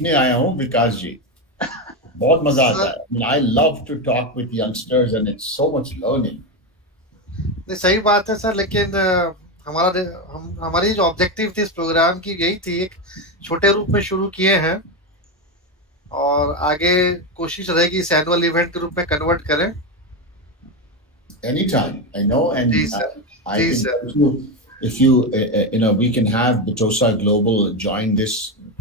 नहीं आया हूँ विकास जी, बहुत मजा आता सर है. I mean, I love to talk with youngsters and it's so much learning. नहीं, सही बात है सर, लेकिन हमारी जो ऑब्जेक्टिव थी इस प्रोग्राम की यही थी, एक छोटे रूप में शुरू किए हैं और आगे कोशिश रहेगी इस एनुअल इवेंट के रूप में कन्वर्ट करें। Anytime, I know, जी and सर। I जी think sir. if you we can have Bitosa Global join this,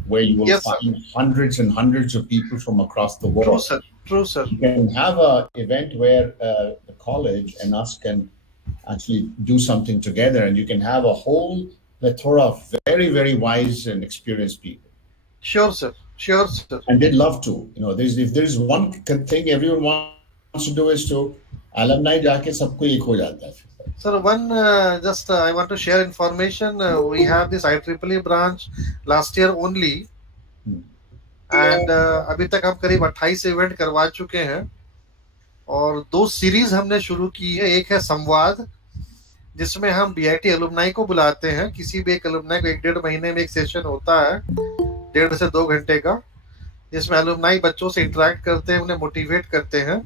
where you will yes sir. find hundreds and hundreds of people from across the true world. Sir. True sir. You can have a event where the college and us can actually do something together, and you can have a whole plethora of very, very wise and experienced people. Sure sir. Sure sir. And they'd love to. If there's one thing everyone wants to do is to alumni जाके सबको एक हो जाता है. Sir, one just I want to share information. We have this IEEE branch last year only, and अभी तक हम करीब 28 इवेंट करवा चुके हैं और 2 सीरीज हमने शुरू की है। एक है संवाद, जिसमें हम बीआईटी एलुमनाई को बुलाते हैं। किसी भी एक एलुमनाई को 1-1.5 महीने में एक सेशन होता है 1.5 से 2 घंटे का, जिसमें एलुमनाई बच्चों से इंटरेक्ट करते हैं, उन्हें मोटिवेट करते हैं।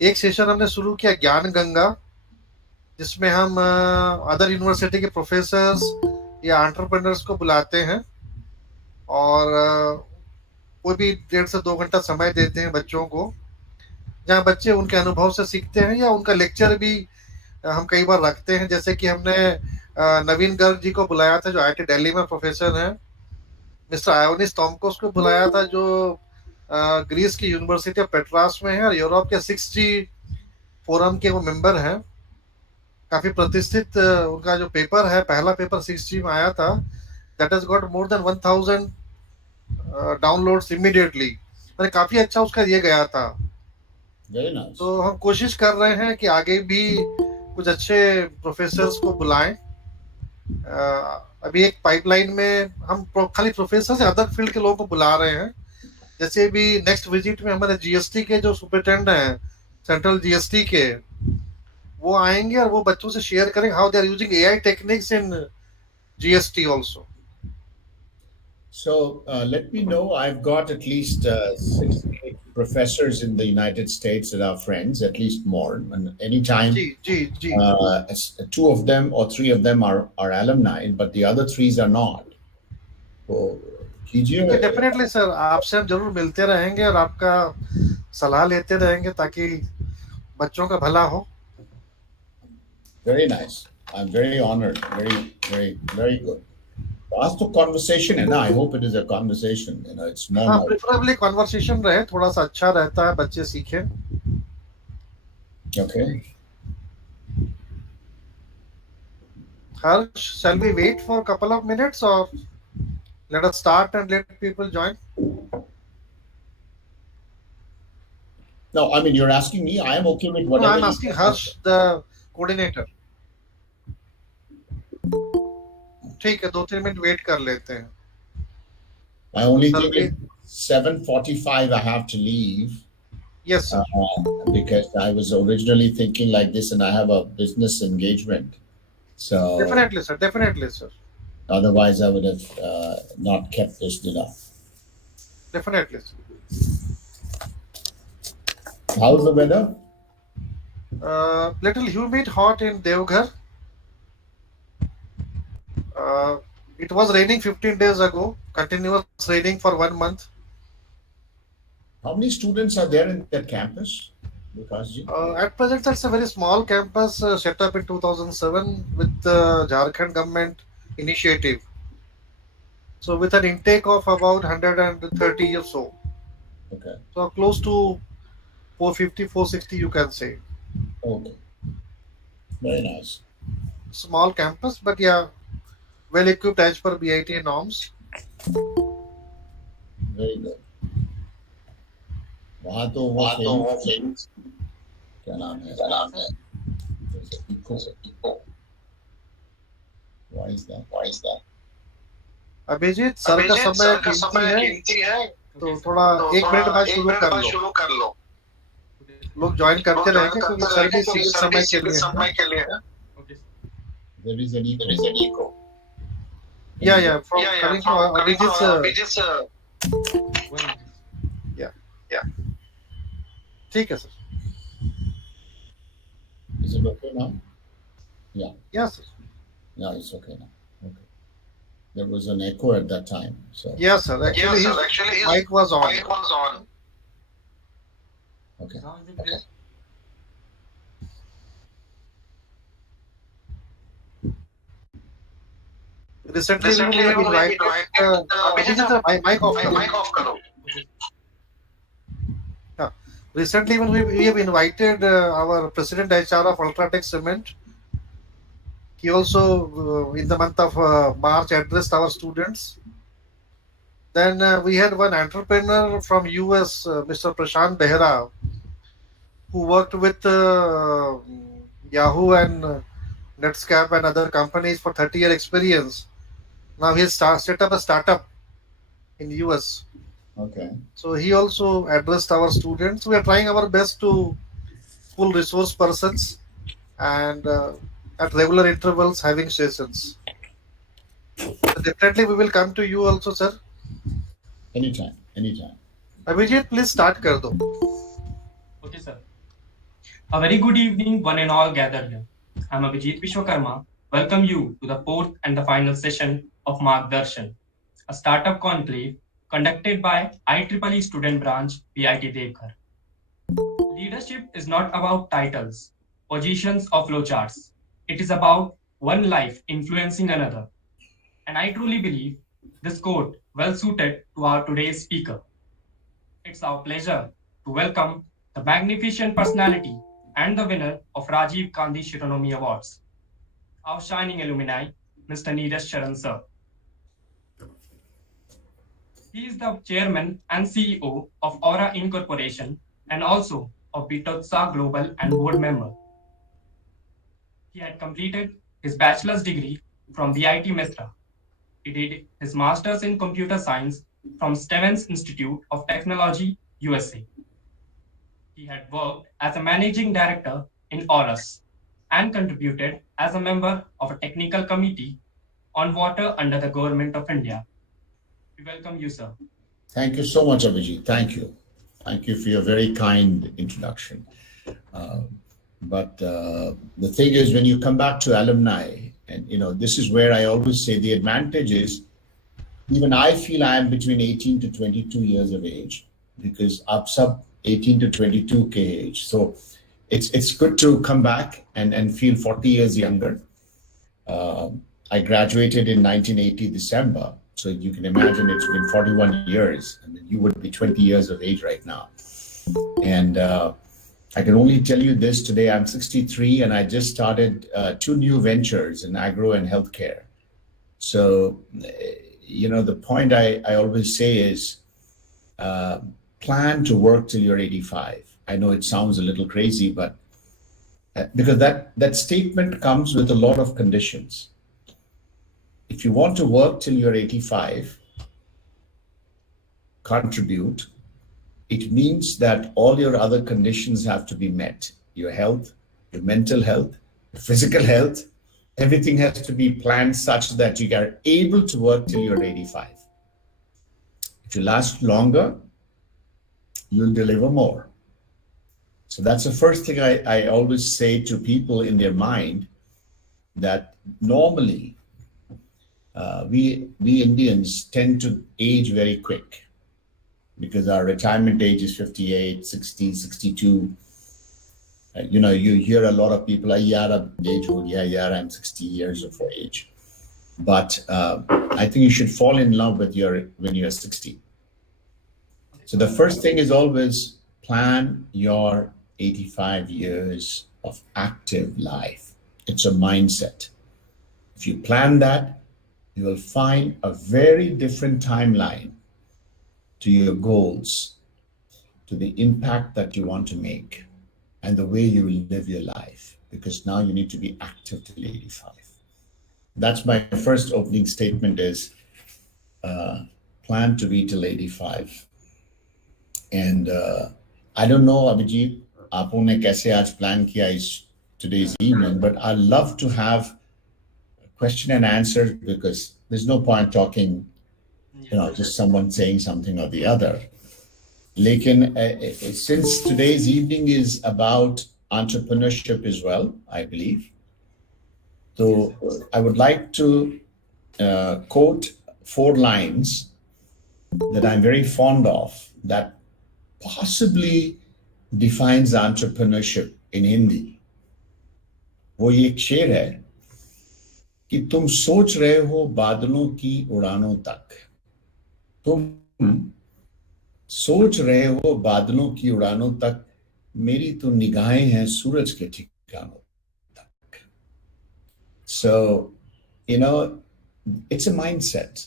एक सेशन हमने शुरू किया ज्ञान गंगा, जिसमें हम अदर यूनिवर्सिटी के प्रोफेसर्स या एंटरप्रेन्योर्स को बुलाते हैं और कोई भी 1.5 से 2 घंटा समय देते हैं बच्चों को, जहाँ बच्चे उनके अनुभव से सीखते हैं या उनका लेक्चर भी हम कई बार रखते हैं। जैसे कि हमने नवीन गर्ग जी को बुलाया था, जो आईआईटी दिल्ली में प्रोफेसर हैं। मिस्टर आयोनिस टॉमकोस को बुलाया था, जो ग्रीस की यूनिवर्सिटी ऑफ पेट्रास में है और यूरोप के 6G फोरम के वो मेंबर हैं। काफी प्रतिष्ठित उनका जो पेपर है, पहला पेपर 6G में आया था, that has got more than 1000 downloads immediately. मैंने काफी अच्छा उसका ये गया था। Very nice. तो हम कोशिश कर रहे हैं कि आगे भी कुछ अच्छे प्रोफेसर्स को बुलाएं। अभी एक पाइपलाइन में हम खाली प्रोफेसर से अदर फील्ड के लोगों को बुला रहे हैं। जैसे भी नेक्स्ट विजिट में हमारे जीएसटी के जो सुपरिटेंडेंट हैं, सेंट्रल जीएसटी के, वो आएंगे और वो बच्चों से शेयर करेंगे how they are using AI techniques in GST also. So let me know. I've got at least 6 professors in the United States that are friends, at least more. And anytime, जी जी जी। 2 of them or 3 of them are alumni, but the other 3 are not. So कीजिए. Definitely sir, आपसे हम जरूर मिलते रहेंगे और आपका सलाह लेते रहेंगे ताकि बच्चों का भला हो। Very nice. I'm very honored. Very, very, very good. आज तो conversation है ना. I hope it is a conversation. It's more. हाँ, प्रेफरेबली कन्वर्सेशन रहे, थोड़ा सा अच्छा रहता है, बच्चे सीखें। Okay. Harsh, shall we wait for a couple of minutes or let us start and let people join? No, I mean, you're asking me. I am okay with No, whatever. I'm asking Harsh, the coordinator. ठीक है, 2-3 minute wait कर लेते हैं। My only thing is 7:45 I have to leave. Yes, sir. Because I was originally thinking like this and I have a business engagement. So Definitely, sir. Definitely, sir. Otherwise I would have not kept this dinner. Definitely, sir. How's the weather? Little humid, hot in Deoghar. It was raining 15 days ago, continuous raining for 1 month. How many students are there in that campus? At present, it's a very small campus set up in 2007 with the Jharkhand government initiative. So with an intake of about 130 or so. Okay. So close to 450, 460 you can say. Okay. Very nice. Small campus, but yeah, well equipped as per BIT norms. Very good. वहाँ तो वो famous क्या नाम है? Why is that? Abhijit sir का समय कीमती है, तो थोड़ा 1 मिनट बाद शुरू कर लो। लोग ज्वाइन करते रहेंगे क्योंकि सर भी सीमित समय के लिए है। There is an echo. Yeah. From coming from Abhijit sir. Yeah. ठीक है sir. Is it okay now? Yeah. Yeah sir. Yeah, it's okay now. Okay. There was an echo at that time. So Yeah sir. Actually his mic was on. okay. Recently even we have invited. Abhijit sir, mic off करो. Yeah. Recently even we have invited our President HR of Ultratech Cement. He also in the month of March addressed our students. Then we had one entrepreneur from US, Mr. Prashant Behra, who worked with Yahoo and Netscape and other companies for 30-year experience. Now he has set up a startup in US. Okay. So he also addressed our students. We are trying our best to pull resource persons and at regular intervals having sessions. So definitely we will come to you also, sir. Anytime. Anytime. Abhijit, please start kar do. Okay, sir. A very good evening, one and all gathered here. I'm Abhijit Vishwakarma. Welcome you to the fourth and the final session of Margdarshan, a startup conclave conducted by IEEE student branch PIT Deoghar. Leadership is not about titles, positions, or flowcharts. It is about one life influencing another. And I truly believe this quote well suited to our today's speaker. It's our pleasure to welcome the magnificent personality and the winner of Rajiv Gandhi Shironomi Awards, our shining alumni, Mr. Niraj Sharan, sir. He is the chairman and CEO of Aura Incorporation and also of Bitotsa Global and board member. He had completed his bachelor's degree from BIT Mesra. He did his master's in computer science from Stevens Institute of Technology, USA. He had worked as a managing director in Aurus and contributed as a member of a technical committee on water under the Government of India. We welcome you, sir. Thank you so much, Abhijit. Thank you. Thank you for your very kind introduction. But the thing is, when you come back to alumni, and this is where I always say the advantage is, even I feel I am between 18 to 22 years of age because I'm sub 18 to 22 k age. So it's good to come back and feel 40 years younger. I graduated in 1980 December. So you can imagine it's been 41 years. I mean, you would be 20 years of age right now. And I can only tell you this today, I'm 63 and I just started 2 new ventures in agro and healthcare. So, the point I always say is plan to work till you're 85. I know it sounds a little crazy, but because that statement comes with a lot of conditions. If you want to work till you're 85, contribute, it means that all your other conditions have to be met. Your health, your mental health, your physical health, everything has to be planned such that you are able to work till you're 85. If you last longer, you'll deliver more. So that's the first thing I always say to people in their mind, that normally we Indians tend to age very quick because our retirement age is 58, 60, 62. You hear a lot of people, I'm 60 years of age. But I think you should fall in love with when you're 60. So the first thing is always plan your 85 years of active life. It's a mindset. If you plan that, you will find a very different timeline to your goals, to the impact that you want to make, and the way you will live your life, because now you need to be active till 85. That's my first opening statement is plan to be till 85. And I don't know, Abhijit, aapne kaise aaj plan kiya is today's evening, but I love to have question and answers because there's no point talking Yes. just someone saying something or the other. Lekin, since today's evening is about entrepreneurship as well, I believe, so I would like to quote 4 lines that I'm very fond of that possibly defines entrepreneurship in Hindi. वो ये एक शेर है कि तुम सोच रहे हो बादलों की उड़ानों तक, तुम सोच रहे हो बादलों की उड़ानों तक, मेरी तो निगाहें हैं सूरज के ठिकानों तक. So, it's a mindset.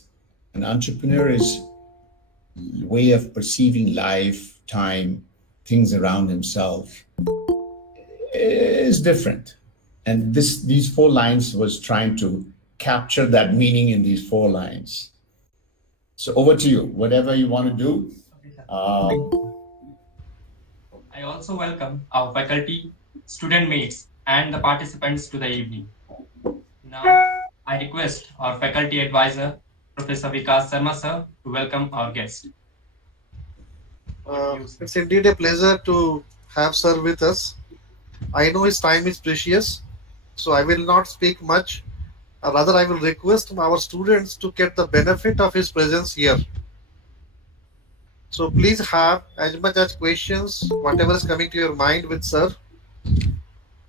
An entrepreneur is a way of perceiving life, time, things around himself is different. And these 4 lines was trying to capture that meaning in these 4 lines. So over to you, whatever you want to do. I also welcome our faculty, student mates, and the participants to the evening. Now, I request our faculty advisor, Professor Vikas Sharma sir, to welcome our guest. It's indeed a pleasure to have sir with us. I know his time is precious, so I will not speak much. Rather, I will request our students to get the benefit of his presence here. So please have as much as questions, whatever is coming to your mind with sir.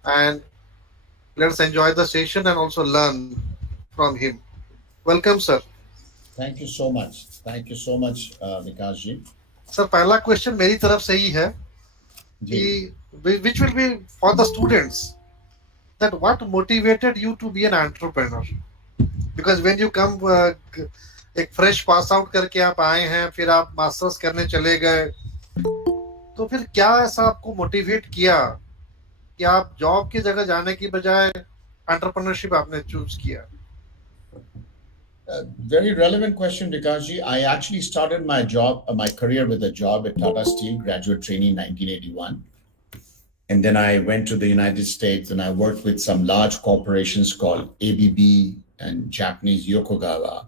And let's enjoy the session and also learn from him. Welcome, sir. Thank you so much. Thank you so much, Vikas ji. Sir, पहला question मेरी तरफ से ही है कि which will be for the students, that what motivated you to be an entrepreneur? Because when you come एक fresh pass out करके आप आए हैं, फिर आप masters करने चले गए, तो फिर क्या ऐसा आपको motivate किया कि आप job की जगह जाने की बजाय entrepreneurship आपने choose किया? Very relevant question, Vikasji. I actually started my career with a job at Tata Steel, graduate trainee in 1981. And then I went to the United States and I worked with some large corporations called ABB and Japanese Yokogawa.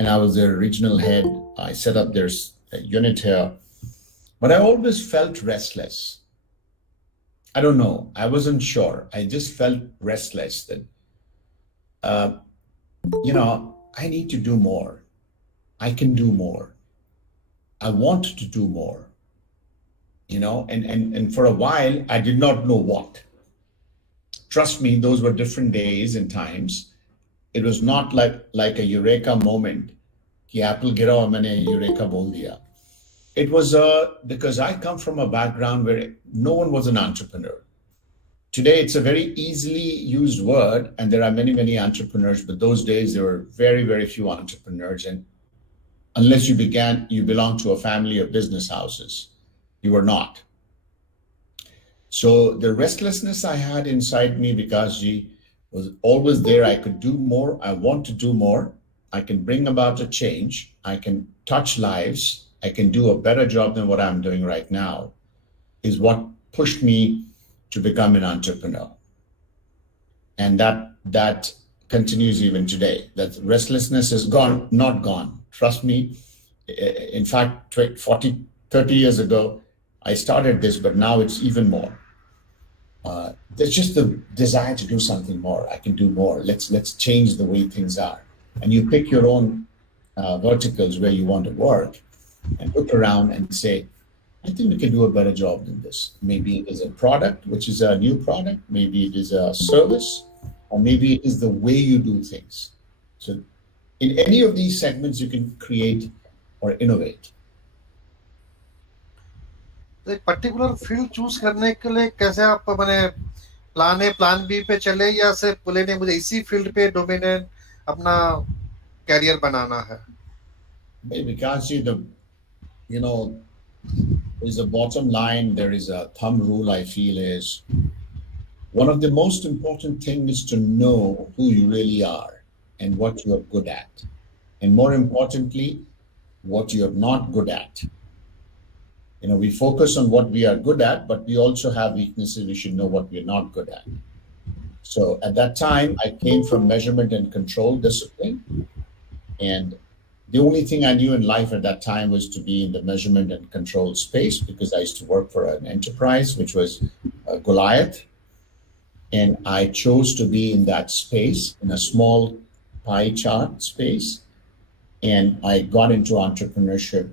And I was their regional head. I set up their unit here. But I always felt restless. I don't know. I wasn't sure. I just felt restless that, I need to do more. I can do more. I want to do more. And for a while, I did not know what. Trust me, those were different days and times. It was not like a eureka moment. Ki apple gira aur maine eureka bol diya. It was because I come from a background where no one was an entrepreneur. Today, it's a very easily used word, and there are many, many entrepreneurs, but those days there were very, very few entrepreneurs. And unless you belong to a family of business houses, you were not. So the restlessness I had inside me, Vikasji, was always there. I could do more. I want to do more. I can bring about a change. I can touch lives. I can do a better job than what I'm doing right now, is what pushed me to become an entrepreneur. And that continues even today. That restlessness is gone, not gone. Trust me. In fact, 30 years ago, I started this, but now it's even more. There's just the desire to do something more. I can do more. Let's change the way things are. And you pick your own verticals where you want to work and look around and say, I think we can do a better job than this. Maybe it is a product, which is a new product. Maybe it is a service, or maybe it is the way you do things. So in any of these segments, you can create or innovate. तो एक particular field choose करने के लिए कैसे आप मैंने plan B पे चले, या सिर्फ बोले नहीं मुझे इसी फील्ड पे डोमिनेंट अपना कैरियर बनाना है? We can't see there's a bottom line, there is a thumb rule. I feel is one of the most important things is to know who you really are and what you are good at. And more importantly, what you're not good at. We focus on what we are good at, but we also have weaknesses. We should know what we're not good at. So at that time, I came from measurement and control discipline. And The only thing I knew in life at that time was to be in the measurement and control space, because I used to work for an enterprise, which was Goliath. And I chose to be in that space, in a small pie chart space. And I got into entrepreneurship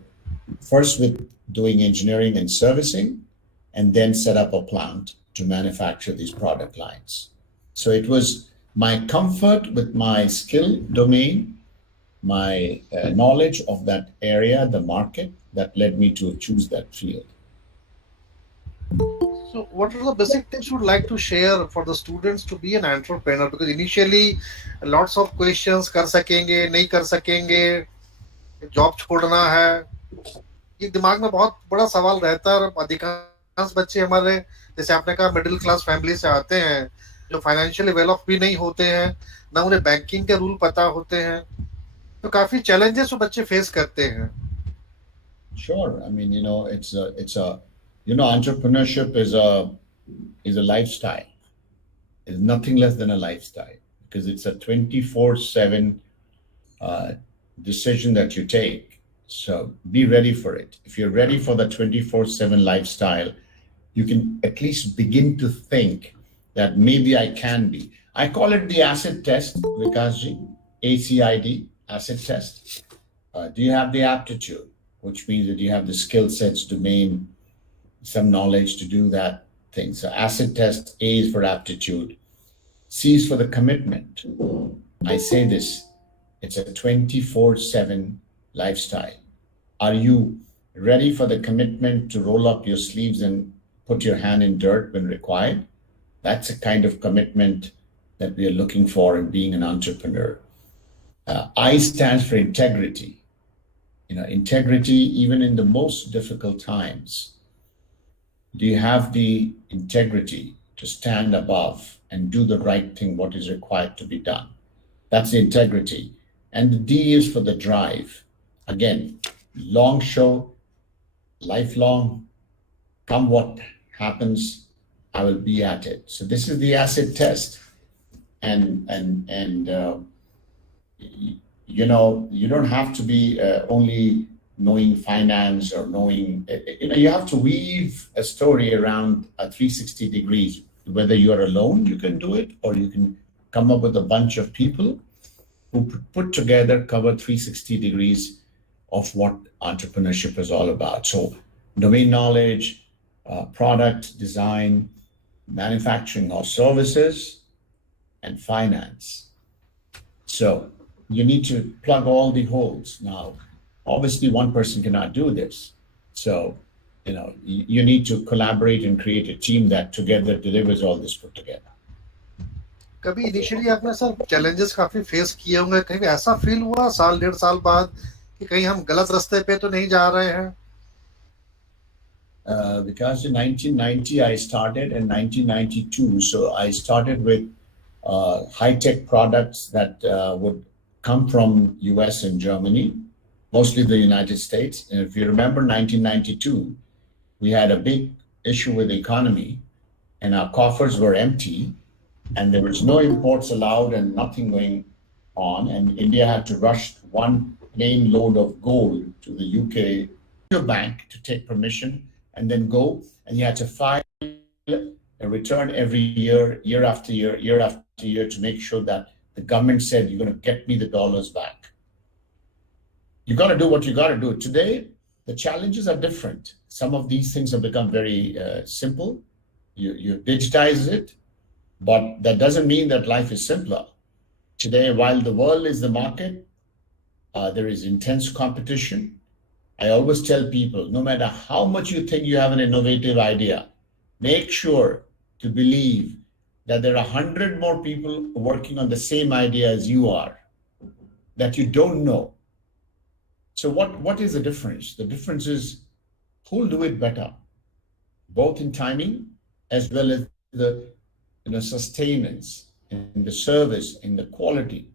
first with doing engineering and servicing, and then set up a plant to manufacture these product lines. So it was my comfort with my skill domain, my knowledge of that area, the market, that led me to choose that field. So, what are the basic tips you would like to share for the students to be an entrepreneur? Because initially, lots of questions, कर सकेंगे, नहीं कर सकेंगे, job छोड़ना है, ये दिमाग में बहुत बड़ा सवाल रहता है। और अधिकांश बच्चे हमारे, जैसे आपने कहा, मिडिल क्लास फैमिली से आते हैं, जो फाइनेंशियली वेल ऑफ भी नहीं होते हैं, ना उन्हें बैंकिंग के रूल पता होते हैं, तो काफी चैलेंजेस वो बच्चे फेस करते हैं। Sure. I mean, entrepreneurship is a lifestyle. It's nothing less than a lifestyle, because it's a 24/7 decision that you take. So be ready for it. If you're ready for the 24/7 lifestyle, you can at least begin to think that maybe I can be. I call it the acid test, Vikasji, ACID, acid test. Do you have the aptitude? Which means that you have the skill sets, domain, some knowledge to do that thing. So acid test, A is for aptitude. C is for the commitment. I say this, it's a 24/7 lifestyle. Are you ready for the commitment to roll up your sleeves and put your hand in dirt when required? That's a kind of commitment that we are looking for in being an entrepreneur. I stands for integrity. Integrity, even in the most difficult times. Do you have the integrity to stand above and do the right thing, what is required to be done? That's the integrity. And the D is for the drive. Again, long show, lifelong, come what happens, I will be at it. So this is the acid test. And you don't have to be only knowing finance or knowing, you have to weave a story around a 360 degrees. Whether you're alone, you can do it, or you can come up with a bunch of people who put together, cover 360 degrees of what entrepreneurship is all about. So domain knowledge, product design, manufacturing or services, and finance. So you need to plug all the holes. Now, obviously one person cannot do this. So, you need to collaborate and create a team that together delivers all this put together. कभी initially आपने sir challenges काफी face किए होंगे, कहीं भी ऐसा feel हुआ साल डेढ़ साल बाद कि कहीं हम गलत रास्ते पे तो नहीं जा रहे हैं? Because in 1990 I started, in 1992, so I started with high-tech products that would come from US and Germany, mostly the United States. And if you remember 1992, we had a big issue with the economy and our coffers were empty and there was no imports allowed and nothing going on. And India had to rush one plane load of gold to the UK bank to take permission and then go. And you had to file a return every year, year after year, year after year, to make sure that the government said, you're going to get me the dollars back. You got to do what you got to do. Today, the challenges are different. Some of these things have become very simple. You digitize it, but that doesn't mean that life is simpler. Today, while the world is the market, there is intense competition. I always tell people, no matter how much you think you have an innovative idea, make sure to believe that there are 100 more people working on the same idea as you are, that you don't know. So what is the difference? The difference is who'll do it better, both in timing as well as the sustenance and the service and the quality.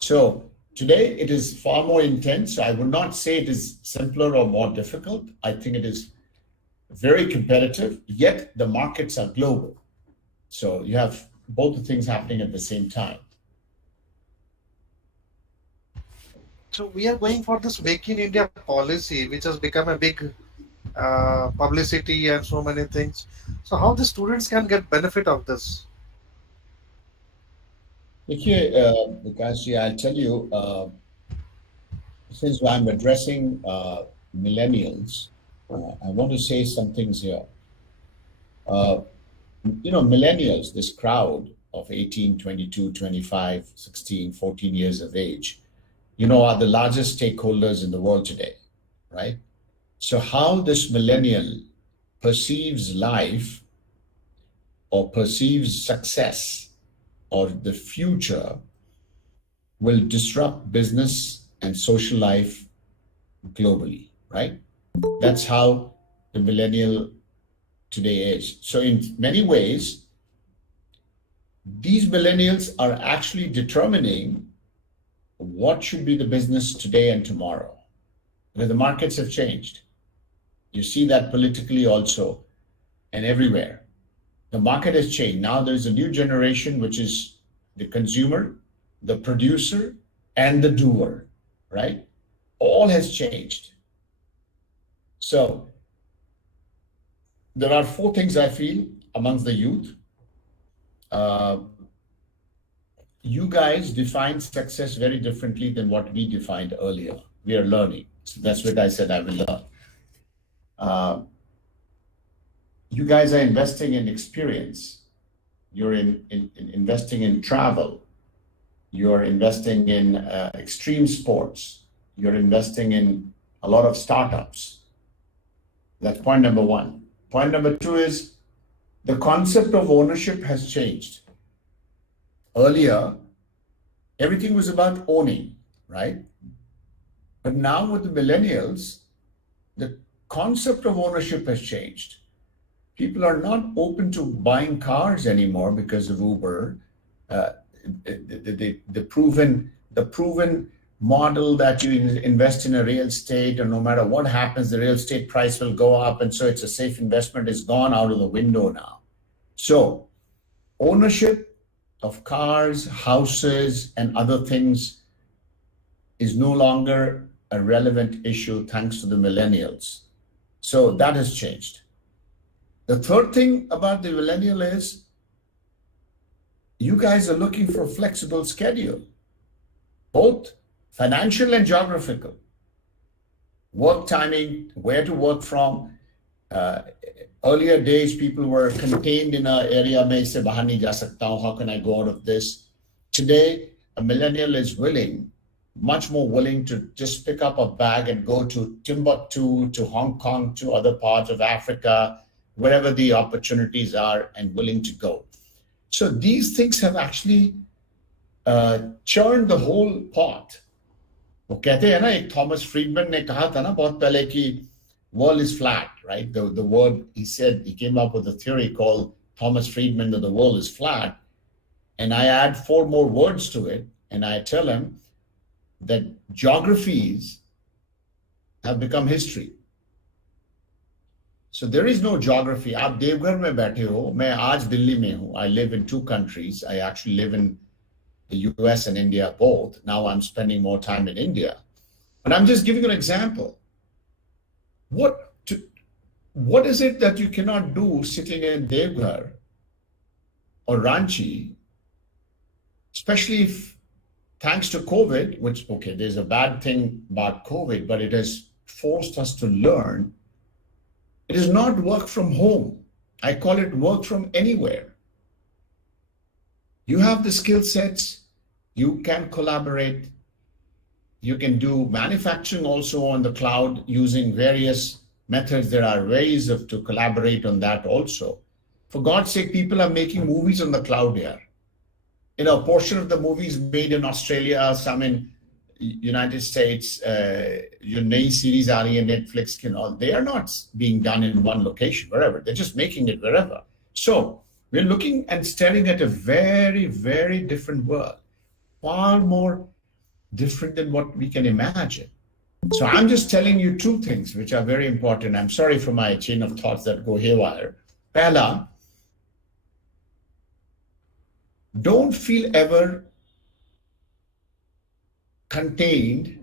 So today it is far more intense. I would not say it is simpler or more difficult. I think it is very competitive, yet the markets are global. So you have both the things happening at the same time. So we are going for this Make in India policy, which has become a big publicity and so many things. So how the students can get benefit of this? Okay, Vikash, I'll tell you, since I'm addressing millennials, I want to say some things here. Uh, millennials, this crowd of 18, 22, 25, 16, 14 years of age, are the largest stakeholders in the world today, right? So how this millennial perceives life or perceives success or the future will disrupt business and social life globally, right? That's how the millennial today is. So in many ways, these millennials are actually determining what should be the business today and tomorrow. Because the markets have changed. You see that politically also and everywhere. The market has changed. Now there's a new generation, which is the consumer, the producer, and the doer, right? All has changed. So there are four things I feel amongst the youth. You guys define success very differently than what we defined earlier. We are learning. So that's what I said I will learn. You guys are investing in experience. You're investing in travel. You're investing in extreme sports. You're investing in a lot of startups. That's point number one. Point number two is the concept of ownership has changed. Earlier, everything was about owning, right? But now with the millennials, the concept of ownership has changed. People are not open to buying cars anymore because of Uber. The proven model that you invest in a real estate, and no matter what happens, the real estate price will go up, and so it's a safe investment, is gone out of the window now. So ownership of cars, houses, and other things is no longer a relevant issue thanks to the millennials. So that has changed. The third thing about the millennial is you guys are looking for a flexible schedule, both financial and geographical. Work timing, where to work from. Earlier days, people were contained in an area, mein se bahar nahi ja sakta hu, how can I go out of this? Today, a millennial is much more willing to just pick up a bag and go to Timbuktu, to Hong Kong, to other parts of Africa, wherever the opportunities are, and willing to go. So these things have actually churned the whole pot. वो कहते हैं ना, एक Thomas Friedman ने कहा था ना बहुत पहले कि world is flat, right? The word he said, he came up with a theory called Thomas Friedman that the world is flat. And I add 4 more words to it, and I tell him that geographies have become history. So there is no geography. आप देवघर में बैठे हो, मैं आज दिल्ली में हूँ. I live in 2 countries. I actually live in the US and India both. Now I'm spending more time in India. But I'm just giving you an example. What is it that you cannot do sitting in Deoghar or Ranchi, especially if, thanks to COVID, which, okay, there's a bad thing about COVID, but it has forced us to learn. It is not work from home. I call it work from anywhere. You have the skill sets, you can collaborate, you can do manufacturing also on the cloud using various methods. There are ways to collaborate on that also. For God's sake, people are making movies on the cloud here. A portion of the movies made in Australia, some in United States, your name series are in Netflix, they are not being done in one location, wherever. They're just making it wherever. So we're looking and staring at a very, very different world, far more different than what we can imagine. So I'm just telling you 2 things which are very important. I'm sorry for my chain of thoughts that go haywire. Pehla, don't feel ever contained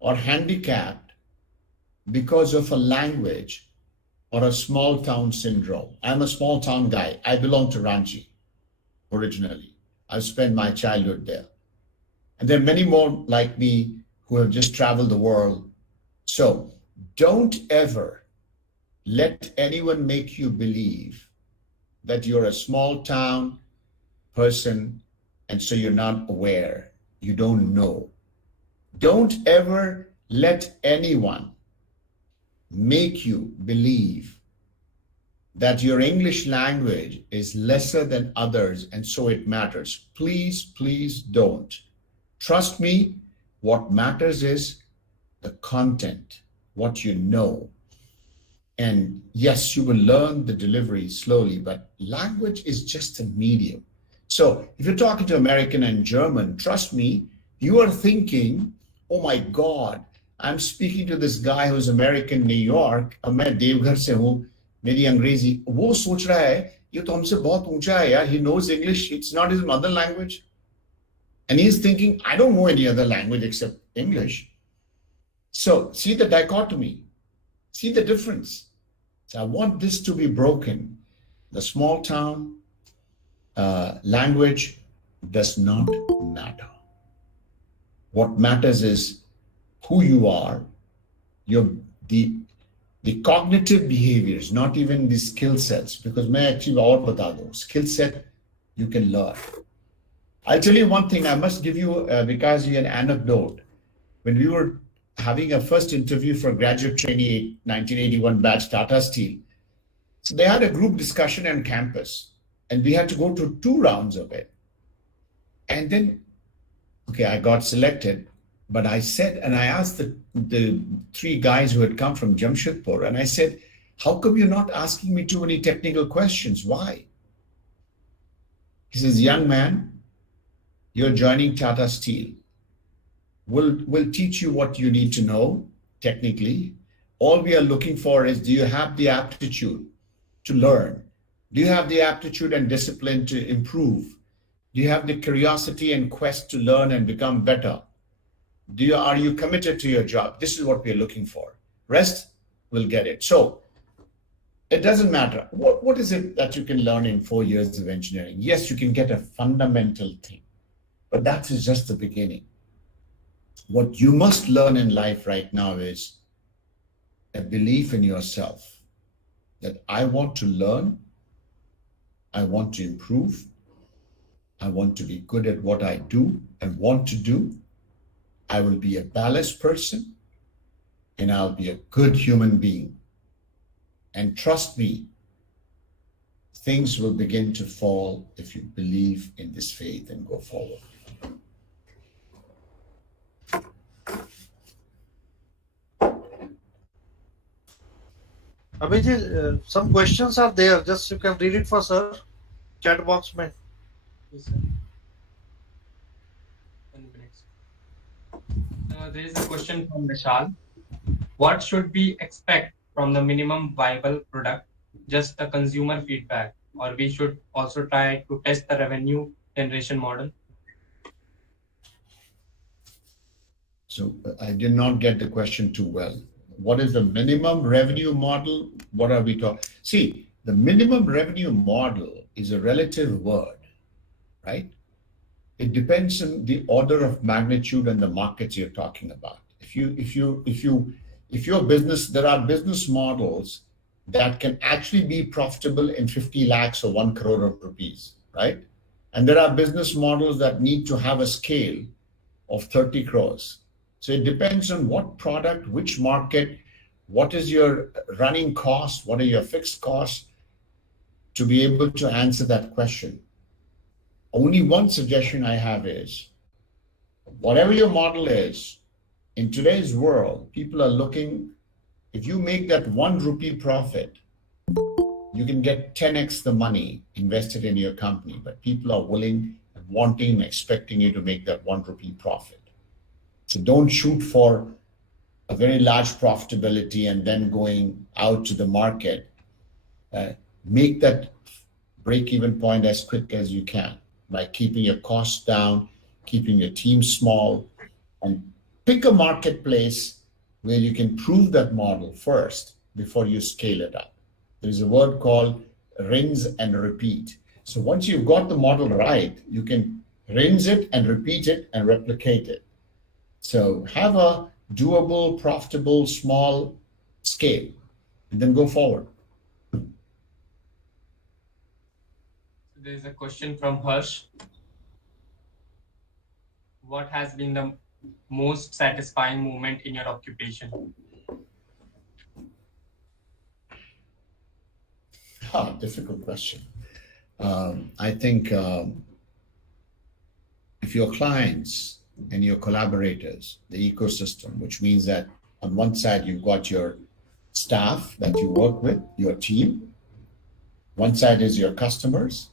or handicapped because of a language or a small town syndrome. I'm a small town guy. I belong to Ranchi originally. I've spent my childhood there. And there are many more like me who have just traveled the world. So don't ever let anyone make you believe that you're a small town person and so you're not aware, you don't know. Don't ever let anyone make you believe that your English language is lesser than others and so it matters. Please, please don't. Trust me, what matters is the content, what you know. And yes, you will learn the delivery slowly, but language is just a medium. So if you're talking to American and German, trust me, you are thinking, oh my God, I'm speaking to this guy who's American, New York, और मैं देवघर से हूँ, मेरी अंग्रेजी, वो सोच रहा है, ये तो हमसे बहुत ऊंचा है यार, he knows English, it's not his mother language. And he's thinking, I don't know any other language except English. So see the dichotomy, see the difference. So I want this to be broken. The small town language does not matter. What matters is who you are, the cognitive behaviors, not even the skill sets, because मैं actually और बता दूँ, skill set you can learn. I'll tell you one thing, I must give you, Vikasji, an anecdote. When we were having a first interview for graduate trainee 1981 batch Tata Steel, so they had a group discussion on campus, and we had to go to 2 rounds of it. And then, okay, I got selected, but I said, and I asked the 3 guys who had come from Jamshedpur, and I said, how come you're not asking me too many technical questions? Why? He says, young man, you're joining Tata Steel. We'll teach you what you need to know technically. All we are looking for is, do you have the aptitude to learn? Do you have the aptitude and discipline to improve? Do you have the curiosity and quest to learn and become better? Are you committed to your job? This is what we're looking for. Rest, we'll get it. So it doesn't matter. What is it that you can learn in 4 years of engineering? Yes, you can get a fundamental thing, but that is just the beginning. What you must learn in life right now is a belief in yourself that I want to learn, I want to improve, I want to be good at what I do and want to do. I will be a balanced person and I'll be a good human being. And trust me, things will begin to fall if you believe in this faith and go forward. Abhijit, some questions are there. Just you can read it for sir. Chat box mein. Yes, sir. 1 minute. There is a question from Vishal. What should we expect from the minimum viable product? Just the consumer feedback, or we should also try to test the revenue generation model? So I did not get the question too well. What is the minimum revenue model? What are we talking? See, the minimum revenue model is a relative word, right? It depends on the order of magnitude and the markets you're talking about. If your business, there are business models that can actually be profitable in 50 lakhs or 1 crore of rupees, right? And there are business models that need to have a scale of 30 crores. So it depends on what product, which market, what is your running cost, what are your fixed costs, to be able to answer that question. Only one suggestion I have is, whatever your model is, in today's world, people are looking, if you make that 1 rupee profit, you can get 10x the money invested in your company, but people are willing and wanting and expecting you to make that 1 rupee profit. So don't shoot for a very large profitability and then going out to the market. Make that break-even point as quick as you can by keeping your costs down, keeping your team small, and pick a marketplace where you can prove that model first before you scale it up. There's a word called rinse and repeat. So once you've got the model right, you can rinse it and repeat it and replicate it. So have a doable, profitable, small scale, and then go forward. There's a question from Harsh. What has been the most satisfying moment in your occupation? Difficult question. I think if your clients and your collaborators, the ecosystem, which means that on one side you've got your staff that you work with, your team, one side is your customers,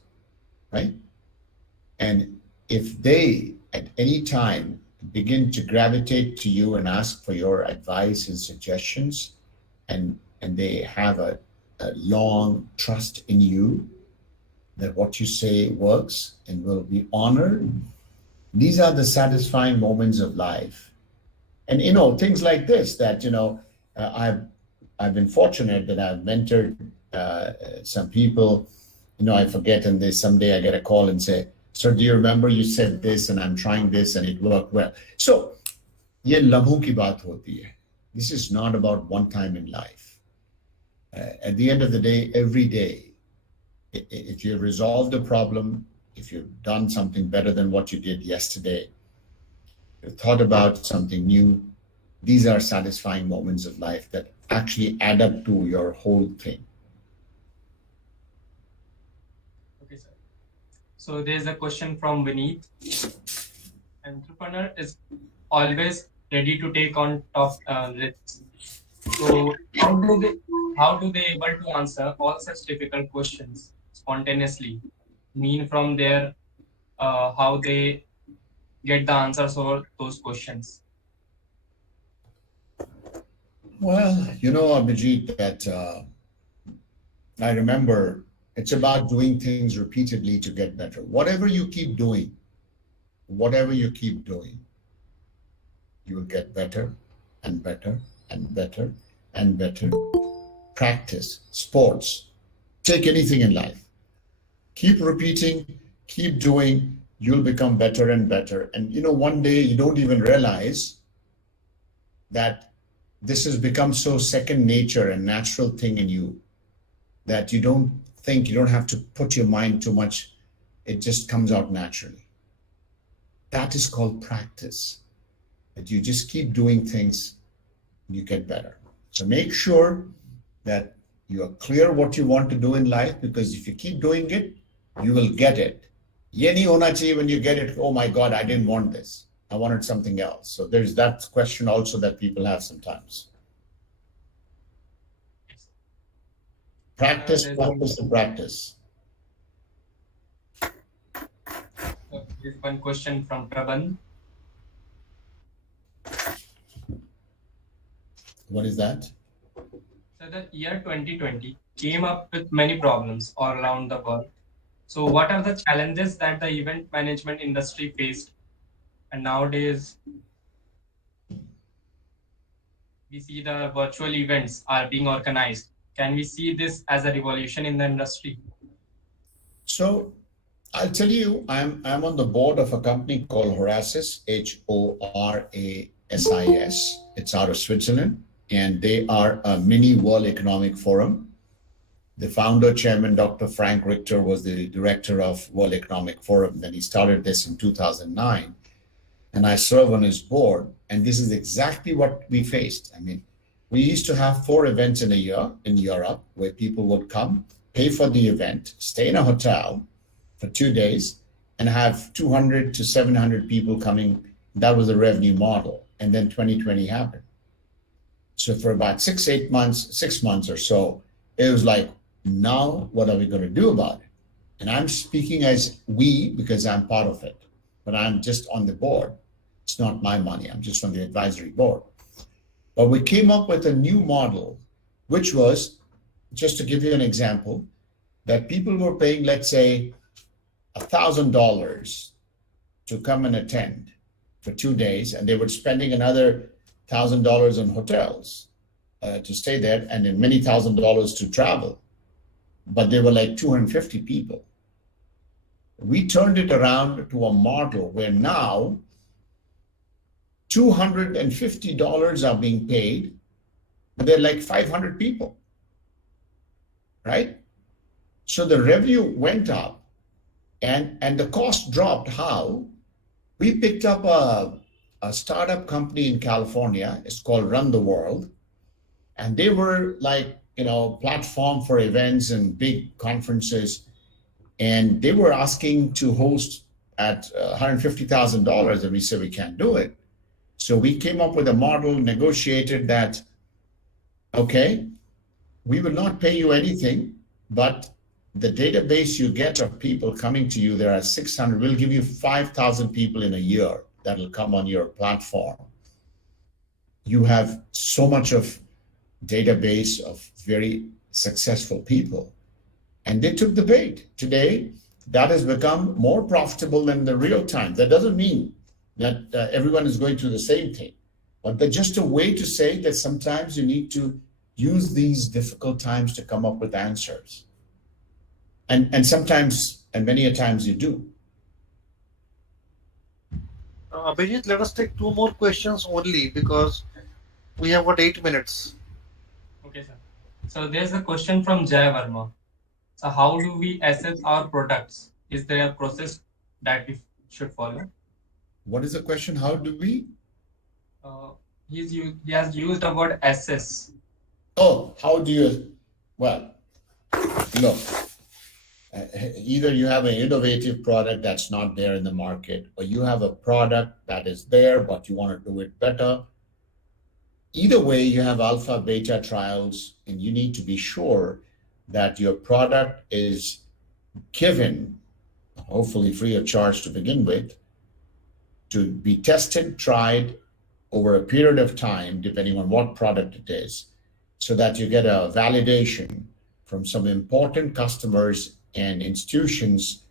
right? And if they at any time begin to gravitate to you and ask for your advice and suggestions, and they have a long trust in you that what you say works and will be honored, these are the satisfying moments of life. And things like this that I've been fortunate that I've mentored some people. I forget, and someday I get a call and say, "Sir, do you remember you said this, and I'm trying this, and it worked well." So, ye lamhon ki baat hoti hai. This is not about one time in life. At the end of the day, every day, if you've resolved a problem, if you've done something better than what you did yesterday, you've thought about something new, these are satisfying moments of life that actually add up to your whole thing. Okay, sir. So there's a question from Vineet. Entrepreneur is always ready to take on tough risks. So how do they able to answer all such difficult questions spontaneously? From there, how they get the answers for those questions? Well, Abhijit, that I remember it's about doing things repeatedly to get better. Whatever you keep doing, you will get better and better and better and better. Practice, sports, take anything in life. Keep repeating, keep doing, you'll become better and better. And one day you don't even realize that this has become so second nature and natural thing in you that you don't have to put your mind too much. It just comes out naturally. That is called practice. That you just keep doing things, you get better. So make sure that you are clear what you want to do in life, because if you keep doing it, you will get it. Ye nahi hona chahiye when you get it, oh my God, I didn't want this. I wanted something else. So there's that question also that people have sometimes. Practice, practice, and practice. Here's one question from Prabhan. What is that? So the year 2020 came up with many problems all around the world. So what are the challenges that the event management industry faced? And nowadays, we see the virtual events are being organized. Can we see this as a revolution in the industry? So I'll tell you, I'm on the board of a company called Horasis, Horasis. It's out of Switzerland, and they are a mini World Economic Forum. The founder, chairman, Dr. Frank Richter, was the director of World Economic Forum. Then he started this in 2009, and I serve on his board. And this is exactly what we faced. I mean, we used to have 4 events in a year in Europe where people would come, pay for the event, stay in a hotel for 2 days, and have 200 to 700 people coming. That was the revenue model. And then 2020 happened. So for about 6 months or so, it was like, now what are we going to do about it? And I'm speaking as we, because I'm part of it, but I'm just on the board. It's not my money. I'm just on the advisory board. But we came up with a new model, which was, just to give you an example, that people were paying, let's say, $1,000 to come and attend. for 2 days, and they were spending another $1,000 on hotels to stay there, and then many $1,000s to travel. But they were like 250 people. We turned it around to a model where now $250 are being paid, but they're like 500 people, right? So the revenue went up and the cost dropped. How? We picked up a startup company in California. It's called Run the World. And they were like, platform for events and big conferences. And they were asking to host at $150,000. And we said, we can't do it. So we came up with a model, negotiated that, okay, we will not pay you anything, but the database you get of people coming to you, there are 600, we'll give you 5,000 people in a year that will come on your platform. You have so much of database of very successful people. And they took the bait. Today, that has become more profitable than the real time. That doesn't mean that everyone is going through the same thing, but they're just a way to say that sometimes you need to use these difficult times to come up with answers. And sometimes, and many a times you do. Abhijit, let us take 2 more questions only because we have got 8 minutes. Okay, sir. So there's a question from Jay Verma. So how do we assess our products? Is there a process that we should follow? What is the question? How do we? He has used the word assess. Oh, how do you? Well, look, either you have an innovative product that's not there in the market, or you have a product that is there, but you want to do it better. Either way, you have alpha, beta trials, and you need to be sure that your product is given, hopefully free of charge to begin with, to be tested, tried over a period of time, depending on what product it is, so that you get a validation from some important customers and institutions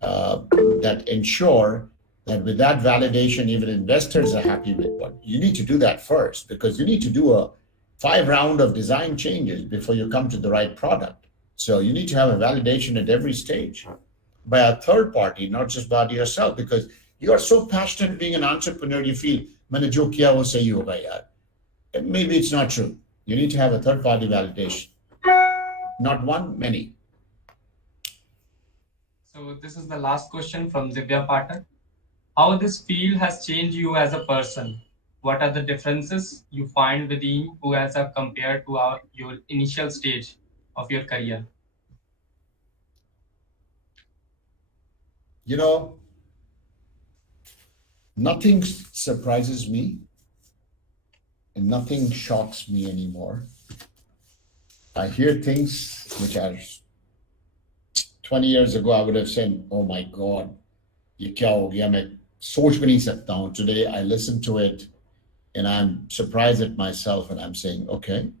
that ensure that with that validation, even investors are happy with what you need to do that first, because you need to do a 5 round of design changes before you come to the right product. So you need to have a validation at every stage by a third party, not just by yourself, because you are so passionate being an entrepreneur, you feel, maine jo kiya wo sahi hoga yaar. And maybe it's not true. You need to have a third party validation. Not one, many. So this is the last question from Divya Patak. How this field has changed you as a person? What are the differences you find within you as a compared to your initial stage of your career? Nothing surprises me and nothing shocks me anymore. I hear things which are 20 years ago, I would have said, oh my God, ye kya ho gaya, main soch bhi nahi sakta hu. Today, I listen to it and I'm surprised at myself and I'm saying, okay.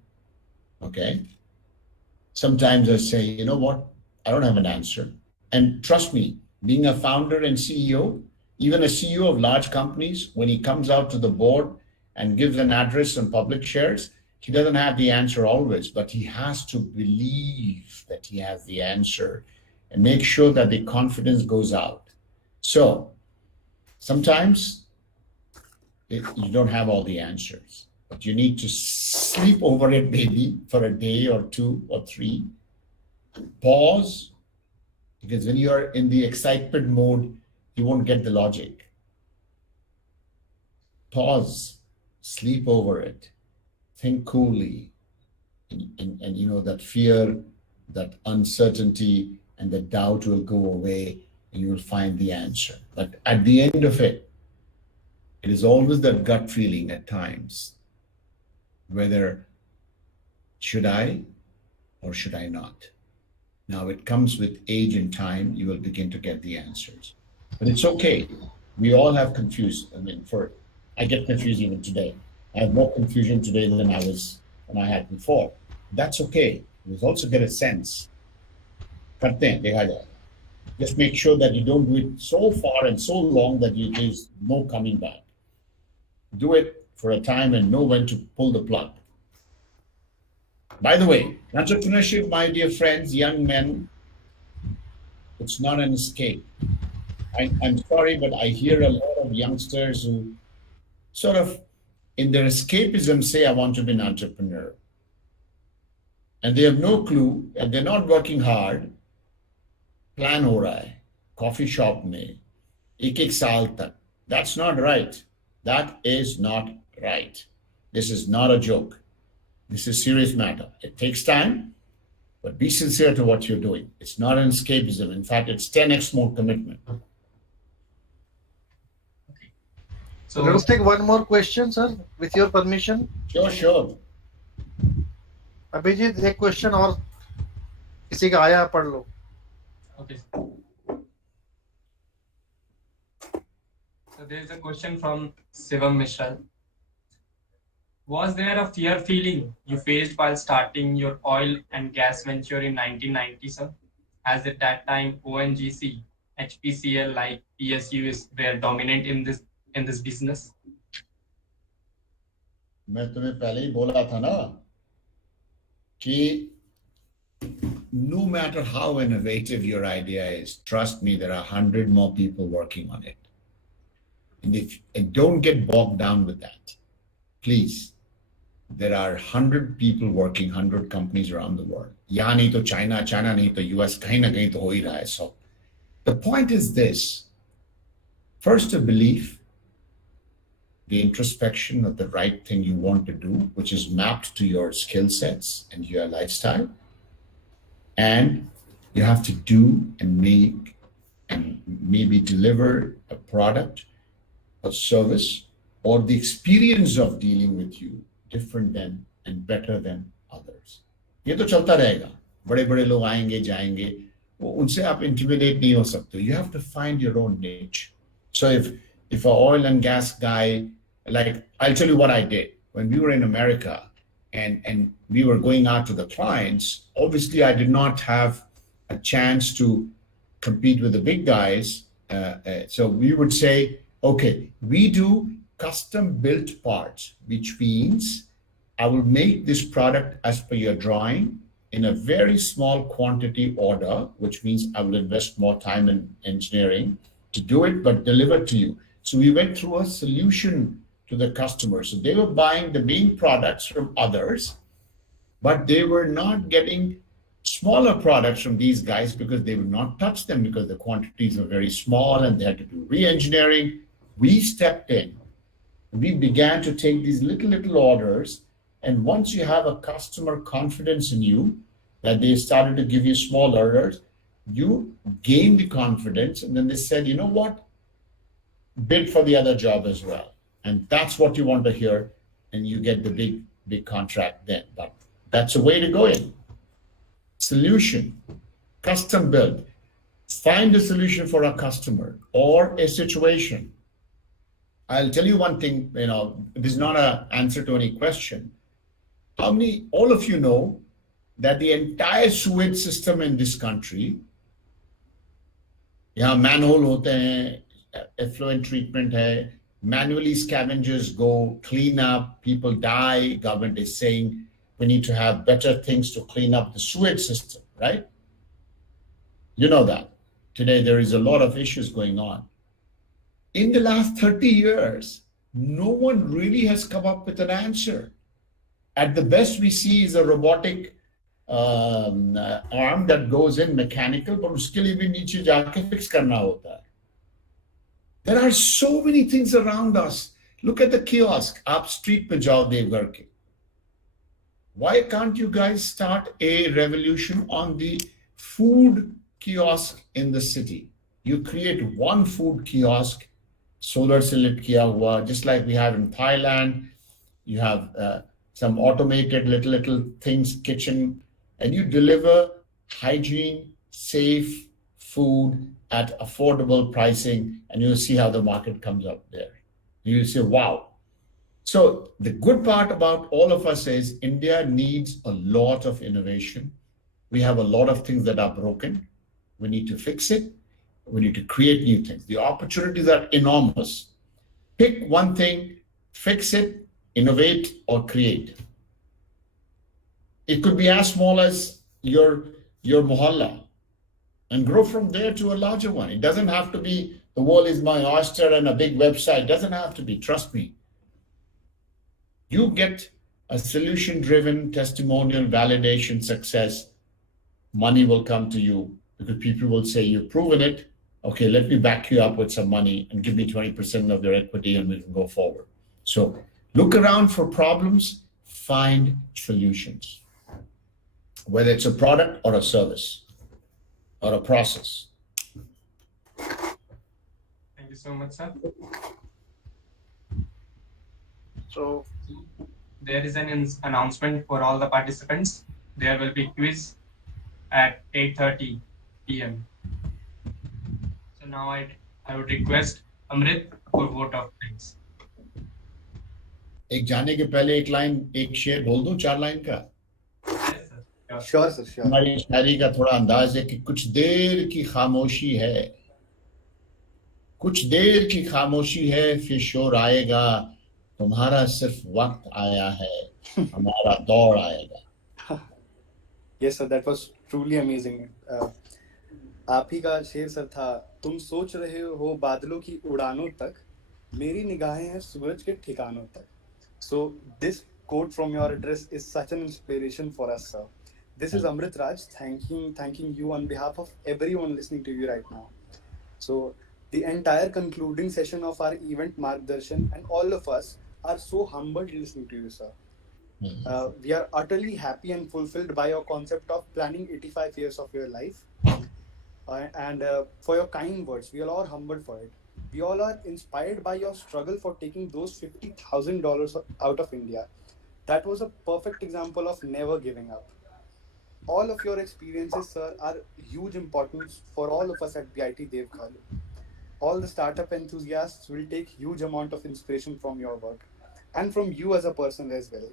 Sometimes I say, you know what? I don't have an answer. And trust me, being a founder and CEO, even a CEO of large companies, when he comes out to the board and gives an address on public shares, he doesn't have the answer always, but he has to believe that he has the answer and make sure that the confidence goes out. So sometimes you don't have all the answers, but you need to sleep over it maybe for a day or 2 or 3. Pause, because when you're in the excitement mode, you won't get the logic. Pause, sleep over it, think coolly, and that fear, that uncertainty, and the doubt will go away, and you will find the answer. But at the end of it, it is always that gut feeling at times, whether should I or should I not? Now it comes with age and time, you will begin to get the answers. But it's okay. We all have confused. I get confused even today. I have more confusion today than I had before. That's okay. We also get a sense. Just make sure that you don't do it so far and so long that there's no coming back. do it for a time and know when to pull the plug. By the way, entrepreneurship, my dear friends, young men, it's not an escape. I'm sorry, but I hear a lot of youngsters who sort of, in their escapism, say, I want to be an entrepreneur. And they have no clue, and they're not working hard. Plan ho raha hai, coffee shop mein, ek saal tak. That's not right. That is not right. This is not a joke. This is a serious matter. It takes time, but be sincere to what you're doing. It's not an escapism. In fact, it's 10x more commitment. So let's take one more question, sir, with your permission. Sure. Abhijit, एक question और किसी का आया, पढ़ लो. Okay. So there is a question from Shivam Mishra. Was there a fear feeling you faced while starting your oil and gas venture in 1990, sir? As at that time, ONGC, HPCL, like PSUs were dominant in this business? मैं तुम्हें पहले ही बोला था ना कि no matter how innovative your idea is, trust me, there are 100 more people working on it. And don't get bogged down with that. Please. There are 100 people working, 100 companies around the world. Yahan nahi to China nahi to US, kahin na kahin to ho hi raha hai. So the point is this. First, a belief, the introspection of the right thing you want to do, which is mapped to your skill sets and your lifestyle. And you have to do and make and maybe deliver a product, a service, or the experience of dealing with you different than and better than others. ये तो चलता रहेगा. बड़े-बड़े लोग आएंगे, जाएंगे. उनसे आप intimidate नहीं हो सकते. You have to find your own niche. So if an oil and gas guy, like, I'll tell you what I did. When we were in America and we were going out to the clients, obviously I did not have a chance to compete with the big guys. So we would say, okay, we do custom built parts, which means I will make this product as per your drawing in a very small quantity order, which means I will invest more time in engineering to do it, but deliver to you. So we went through a solution to the customer. So they were buying the main products from others, but they were not getting smaller products from these guys because they would not touch them because the quantities were very small and they had to do re-engineering. We stepped in. We began to take these little orders. And once you have a customer confidence in you, that they started to give you small orders, you gain the confidence. And then they said, you know what? Bid for the other job as well. And that's what you want to hear. And you get the big contract then. But that's a way to go in. Solution, custom build. Find a solution for a customer or a situation. I'll tell you one thing, this is not an answer to any question. All of you know that the entire sewage system in this country, यहाँ manhole होते हैं, effluent treatment hai, manually scavengers go, clean up, people die, government is saying we need to have better things to clean up the sewage system, right? You know that. Today there is a lot of issues going on. In the last 30 years, no one really has come up with an answer. At the best we see is a robotic arm that goes in mechanical, but uske liye bhi niche jaake fix karna hota hai. There are so many things around us. Look at the kiosk. Aap street pe jao Deoghar ke. Why can't you guys start a revolution on the food kiosk in the city? You create one food kiosk, solar se lit kiya hua, just like we have in Thailand. You have some automated little things, kitchen, and you deliver hygiene, safe food at affordable pricing, and you'll see how the market comes up there. You'll say, wow. So the good part about all of us is India needs a lot of innovation. We have a lot of things that are broken. We need to fix it. We need to create new things. The opportunities are enormous. Pick one thing, Fix it, innovate, or create. It could be as small as your mohalla and grow from there to a larger one. It doesn't have to be the world is my oyster and a big website. It doesn't have to be, trust me. You get a solution-driven testimonial, validation, success, money will come to you because people will say, you've proven it. Okay, let me back you up with some money and give me 20% of your equity and we can go forward. So look around for problems, find solutions, whether it's a product or a service or a process. Thank you so much, sir. So there is an announcement for all the participants. There will be quiz at 8:30 p.m. So now I would request Amrit for vote of thanks. एक जाने के पहले एक line एक शेर बोल दूं 4 line का. Yes, sir. Sure, sir. Sure. हमारी शायरी का थोड़ा अंदाज है कि कुछ देर की खामोशी है, कुछ देर की खामोशी है, फिर शोर आएगा, तुम्हारा सिर्फ वक्त आया है, हमारा दौर आएगा. Yes, sir. That was truly amazing. आप ही का शेर सर था, तुम सोच रहे हो बादलों की उड़ानों तक, मेरी निगाहें हैं सूरज के ठिकानों तक. So this quote from your address is such an inspiration for us, sir. This is Amrit Raj thanking you on behalf of everyone listening to you right now. So the entire concluding session of our event Margdarshan and all of us are so humbled listening to you, sir. We are utterly happy and fulfilled by your concept of planning 85 years of your life. And for your kind words, we are all humbled for it. We all are inspired by your struggle for taking those $50,000 out of India. That was a perfect example of never giving up. All of your experiences, sir, are huge importance for all of us at BIT Deoghar. All the startup enthusiasts will take huge amount of inspiration from your work and from you as a person as well.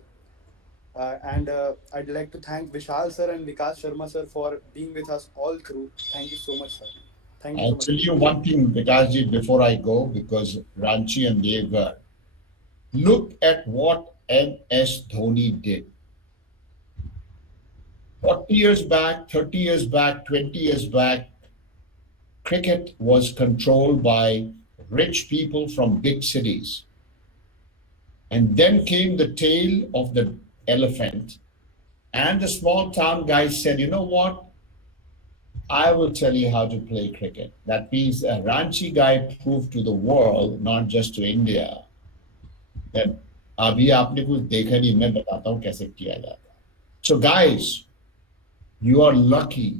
And I'd like to thank Vishal sir and Vikas Sharma sir for being with us all through. Thank you so much, sir. Thank you so I'll much. tell you one thing, Vikasji, before I go, because Ranchi and Deoghar, look at what MS Dhoni did. 40 years back, 30 years back, 20 years back, cricket was controlled by rich people from big cities. And then came the tail of the elephant, and the small town guys said, you know what? I will tell you how to play cricket. That means a Ranchi guy proved to the world, not just to India, that abhi aapne kuch dekha nahi, main batata hu kaise kiya jata. So guys, you are lucky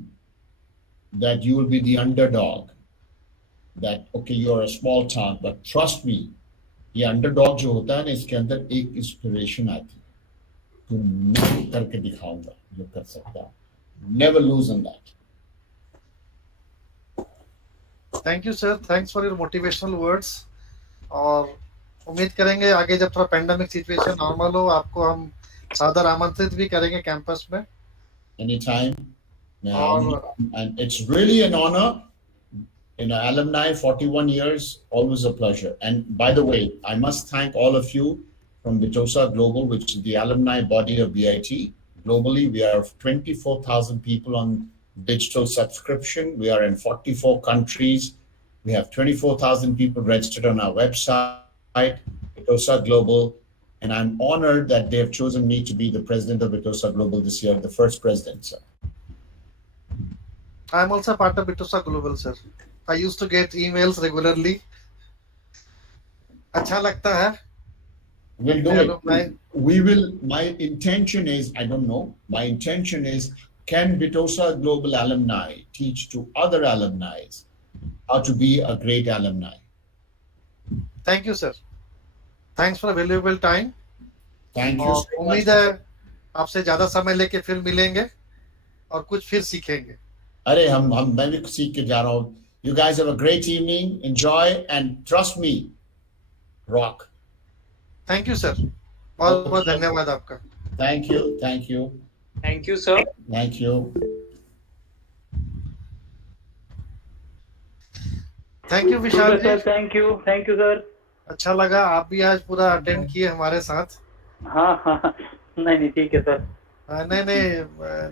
that you will be the underdog. That okay, you are a small town, but trust me, ये underdog जो होता है ना, इसके अंदर एक inspiration आती है, तो मैं करके दिखाऊंगा जो कर सकता हूँ. Never lose in that. Thank you sir, thanks for your motivational words. और उम्मीद करेंगे आगे जब थोड़ा पेंडेमिक सिचुएशन नॉर्मल हो, आपको हम सादर आमंत्रित भी करेंगे कैंपस में. Anytime. And it's really an honor. Alumni, 41 years, always a pleasure. And by the way, I must thank all of you from Bitosa Global, which is the alumni body of BIT. Globally, we are 24,000 people on digital subscription. We are in 44 countries. We have 24,000 people registered on our website, Bitosa Global. And I'm honored that they have chosen me to be the president of Bitosa Global this year, the first president, sir. I'm also part of Bitosa Global, sir. I used to get emails regularly. अच्छा लगता है. We'll do it. We will. My intention is, I don't know. My intention is, can Bitosa Global alumni teach to other alumni how to be a great alumni? Thank you, sir. Thanks for a valuable time. Thank you. और उम्मीद है आपसे ज्यादा समय लेके फिर मिलेंगे और कुछ फिर सीखेंगे. अरे मैं भी सीख के जा रहा हूँ. You guys have a great evening. Enjoy and trust me. Rock. Thank you, sir. बहुत बहुत धन्यवाद आपका. Thank you. Thank you. Thank you, sir. Thank you. Thank you, Vishal. Sir, thank you, sir. अच्छा लगा, आप भी आज पूरा अटेंड किए हमारे साथ। हाँ हाँ, नहीं ठीक है सर। नहीं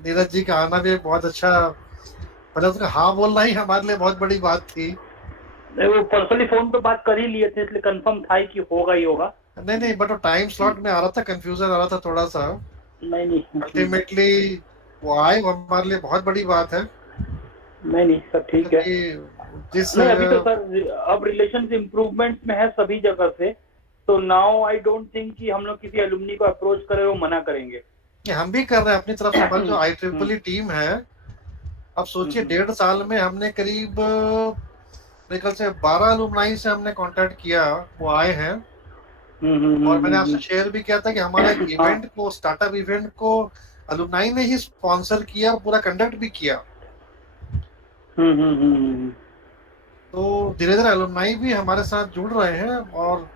नीरज जी का आना भी बहुत अच्छा, मतलब उसका हाँ बोलना ही हमारे लिए बहुत बड़ी बात थी। वो पर्सनली फोन पे बात कर ही लिए थे, इसलिए कंफर्म था कि होगा ही होगा। नहीं बट वो टाइम स्लॉट में आ रहा था, कंफ्यूजन आ रहा था थोड़ा सा। नहीं अल्टीमेटली वो आए, वो हमारे लिए बहुत बड़ी बात है। नहीं सर ठीक है। क्योंकि जिस नहीं अभी तो सर अब रिलेशन इम्प्रूवमेंट में है सभी जगह से, तो नाउ आई डोंट थिंक कि हम लोग किसी एलुमनी को अप्रोच करें वो मना करेंगे। हम भी कर रहे हैं अपनी तरफ से। हमारी जो IEEE टीम है, अब सोचिए 1.5 साल में हमने करीब मेरे ख्याल से 12 अलुमनाई से हमने कांटेक्ट किया, वो आए हैं। और मैंने आपसे शेयर भी किया था कि हमारा एक इवेंट को, स्टार्टअप इवेंट को अलुमनाई ने ही स्पॉन्सर किया, पूरा कंडक्ट भी किया। तो धीरे धीरे अलुमनाई भी हमारे साथ जुड़ रहे हैं, और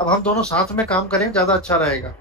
अब हम दोनों साथ में काम करेंगे, ज्यादा अच्छा रहेगा।